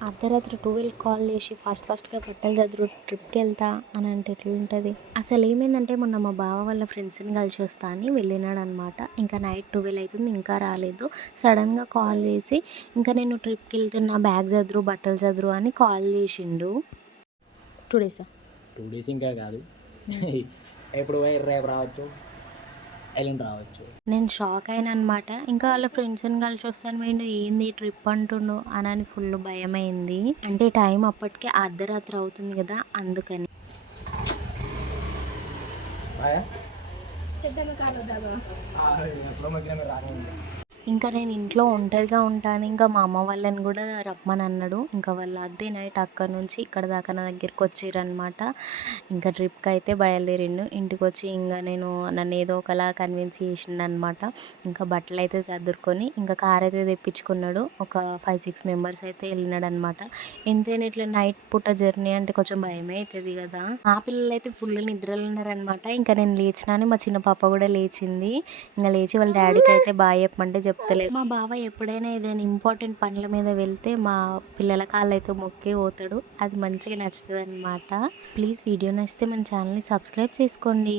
అర్ధరాత్రి 12 కాల్ చేసి ఫాస్ట్‌గా బట్టలు సదురు ట్రిప్‌కి వెళ్తా అని అంటే ఎట్లుంటది? అసలేమైందంటే మొన్న మా బావ వాళ్ళ ఫ్రెండ్స్‌ని కలిసి వస్తా అని వెళ్ళినాడనమాట. ఇంకా నైట్ 12 అయితుంది ఇంకా రాలేదు. సడన్‌గా కాల్ చేసి ఇంకా నేను ట్రిప్‌కి వెళ్తున్నా బ్యాగ్ సదురు, బట్టలు సదురు అని కాల్ చేసిండు. 2 డేసా? 2 డేస్ ఇంకా కాదు. ఎప్పుడు రేపు రావచ్చు, ఎల్లుండి రావచ్చు. నేను షాక్ అయినాననమాట. ఇంకా వాళ్ళ ఫ్రెండ్స్‌ని కలిసి వస్తాను పోయిండు. ఏంది ట్రిప్ అంటుండు అని ఫుల్ భయమైంది. అంటే టైం అప్పటికే అర్ధరాత్రి అవుతుంది కదా! అందుకని. బాయా ఎప్పుడో మధ్యన మీరు రాకముందు. ఇంకా నేను ఇంట్లో ఒంటరిగా ఉంటాను. ఇంకా మా అమ్మ వాళ్ళని కూడా రమ్మనన్నాడు. ఇంకా వాళ్ళు అదే నైట్ అక్కడి నుంచి ఇక్కడ దాకా నా దగ్గరికి వచ్చిర్రనమాట. ఇంకా ట్రిప్‌కి అయితే బయలుదేరిండు. ఇంటికొచ్చి ఇంగా నన్ను ఏదో ఒకలా కన్విన్స్ చేసిండనమాట. ఇంకా బట్టలైతే సర్దుకొని ఇంకా కార్ అయితే తెప్పించుకున్నాడు. ఒక 5, 6 మెంబర్స్ అయితే వెళ్ళినాడనమాట. ఎంతైనా ఇట్లా నైట్ పూట జర్నీ అంటే కొంచెం భయమే అయితది కదా! మా పిల్లలైతే ఫుల్ నిద్రలో ఉన్నారనమాట. ఇంకా నేను లేచినాను. మా చిన్న పాప కూడా లేచింది. ఇంగ లేచి వాళ్ళ డాడీకి అయితే బాయ్ చెప్పమంటే చెప్తలేదు. మా బావ ఎప్పుడైనా ఏదైనా ఇంపార్టెంట్ పనుల మీద వెళ్తే మా పిల్లల కాళ్ళైతే మొక్కే పోతాడు. అది మంచిగా నచ్చుతదనమాట. ప్లీజ్ వీడియో నచ్చితే మన ఛానల్‌ని సబ్స్క్రైబ్ చేసుకోండి.